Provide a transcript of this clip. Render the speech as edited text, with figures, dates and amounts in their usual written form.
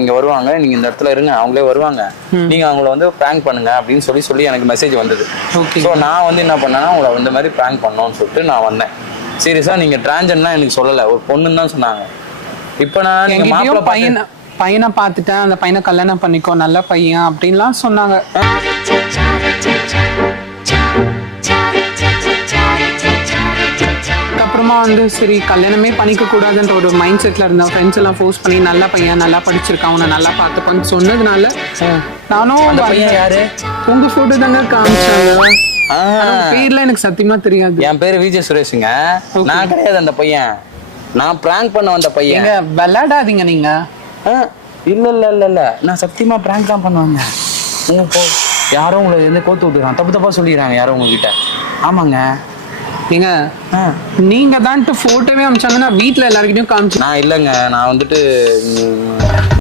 இங்க வருவாங்க, நீங்க இந்த இடத்துல இருங்க, அவங்களே வருவாங்க, நீங்க அவங்கள வந்து பிராங்க் பண்ணுங்க அப்படின்னு சொல்லி எனக்கு மெசேஜ் வந்தது. ஸோ நான் வந்து என்ன பண்ணேன்னா உங்களை இந்த மாதிரி பிராங்க் பண்ணோம்னு சொல்லிட்டு நான் வந்தேன். சீரியஸா நீங்க டிரான்ஜெண்டர்னா எனக்கு சொல்லலை, ஒரு பொண்ணுன்னு தான் சொன்னாங்க. இப்போ நான் நீங்க மாப்பிள்ளை பையனை பார்த்துட்டேன், அந்த பையனை கல்யாணம் பண்ணிக்கோ, நல்ல பையன் அப்படின்லாம் சொன்னாங்க. அப்புறமா வந்து சரி கல்யாணமே பண்ணிக்க கூடாதுன்ற ஒரு மைண்ட் செட்ல இருந்த ஃப்ரெண்ட்ஸ் எல்லாம் ஃபோர்ஸ் பண்ணி நல்ல பையன், நல்லா படிச்சிருக்கான், அவனை நல்லா பார்த்துப்பான்னு சொன்னதுனால நானும் அந்த பையன் யாரு? உங்க போட்டோ தாங்க காமிச்சாங்க. பேர்ல எனக்கு சத்தியமா தெரியாது. என் பேரு விஜய் சுரேஷுங்க. நான் கிடையாது அந்த பையன், நான் பிராங்க் பண்ண வந்த பையன். விளையாடாதீங்க நீங்க. இல்ல இல்ல இல்ல இல்ல, நான் சத்தியமா பிராங்க் தான் பண்ணுவாங்க. யாரும் உங்களை வந்து கோத்து விட்டுறான், தப்பு தப்பா சொல்லிடுறாங்க யாரும் உங்ககிட்ட. ஆமாங்க. நீங்க நீங்க தான் போட்டோவே அமிச்சாங்கன்னா வீட்டுல எல்லாருக்கிட்டையும் காமிச்சு. நான் இல்லைங்க, நான் வந்துட்டு